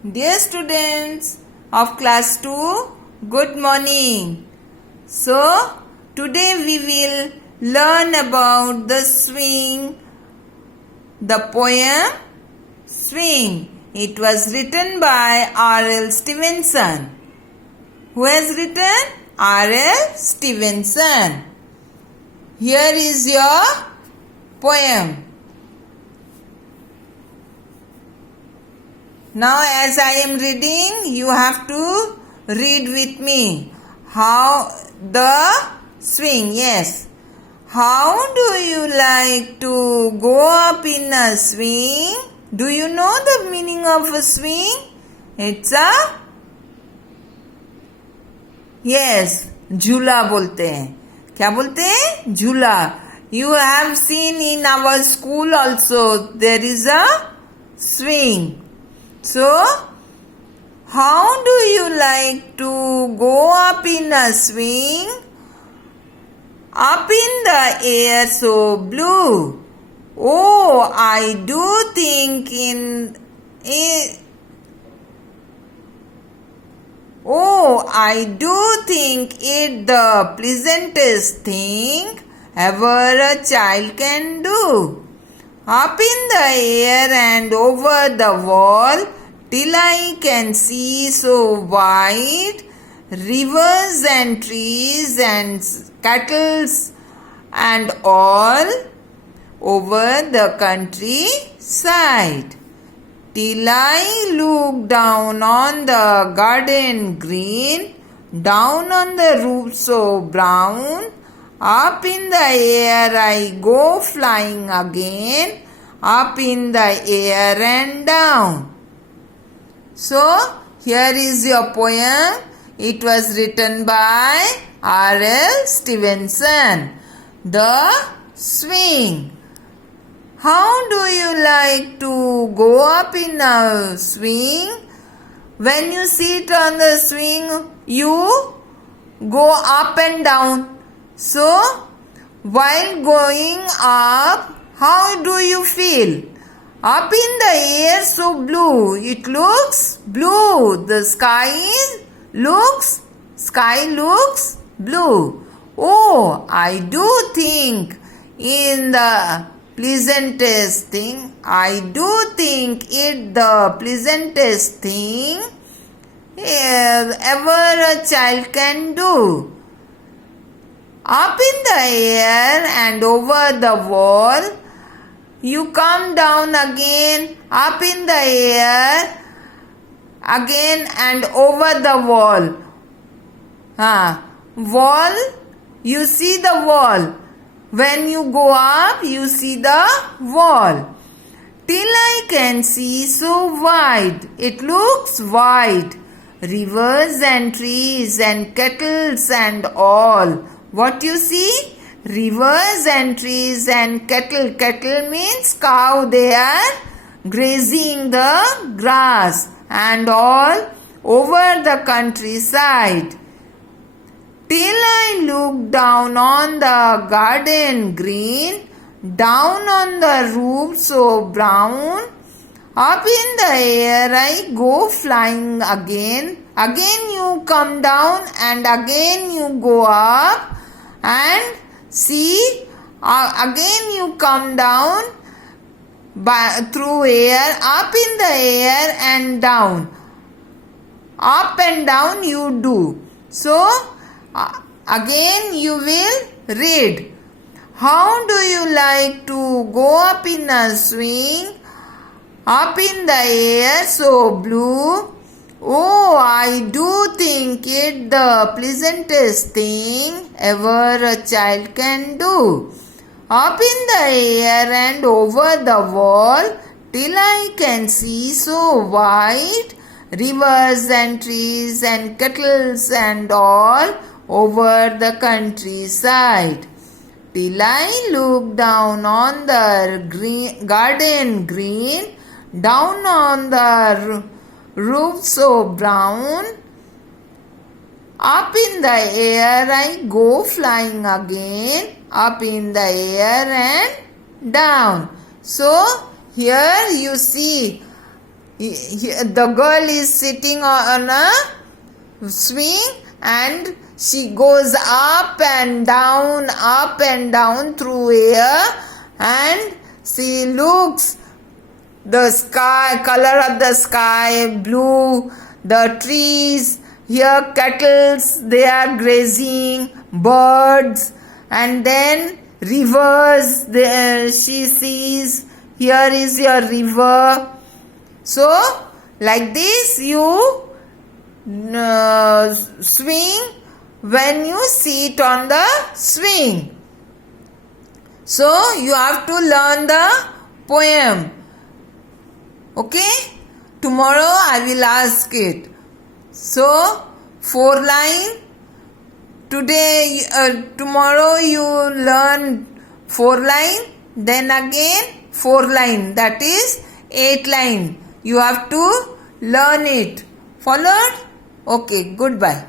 Dear students of class 2, good morning. So, today we will learn about the swing, the poem Swing. It was written by R.L. Stevenson. Who has written? R.L. Stevenson. Here is your poem. Now as I am reading, you have to read with me. How the swing, yes. How do you like to go up in a swing? Do you know the meaning of a swing? It's a, yes, झूला बोलते हैं. क्या बोलते हैं? झूला. You have seen in our school also there is a swing. So, how do you like to go up in a swing? Up in the air so blue. Oh, I do think I do think it the pleasantest thing ever a child can do. Up in the air and over the wall, till I can see so wide, rivers and trees and cattle and all over the countryside. Till I look down on the garden green, down on the roof so brown, up in the air I go flying again, up in the air and down. So, here is your poem. It was written by R.L. Stevenson. The Swing. How do you like to go up in a swing? When you sit on the swing, you go up and down. So, while going up, how do you feel? Up in the air so blue. It looks blue. The sky looks blue. Oh, I do think in the pleasantest thing. I do think it the pleasantest thing ever a child can do. Up in the air and over the wall, you come down again, up in the air, again and over the wall. Wall, you see the wall. When you go up, you see the wall. Till I can see so wide. It looks wide. Rivers and trees and kettles and all. What you see? Rivers and trees and cattle. Cattle means cow. They are grazing the grass and all over the countryside. Till I look down on the garden green, down on the roof so brown, up in the air I go flying again. Again you come down and again you go up and see, again you come down through air, up in the air and down. Up and down you do. So, again you will read. How do you like to go up in a swing? Up in the air so blue. Oh, I do think it the pleasantest thing ever a child can do. Up in the air and over the wall, till I can see so wide, rivers and trees and kettles and all over the countryside. Till I look down on the garden green, down on the roof so brown, up in the air I go flying again, up in the air and down. So, here you see The girl is sitting on a swing and she goes up and down through air, and she looks the sky, color of the sky, blue, the trees, here kettles, they are grazing, birds, and then rivers, she sees, here is your river. So, like this you swing when you sit on the swing. So, you have to learn the poem. Okay? Tomorrow I will ask it. So, 4 line. Today, tomorrow you learn 4 line. Then again 4 line. That is 8 line. You have to learn it. Followed? Okay, goodbye.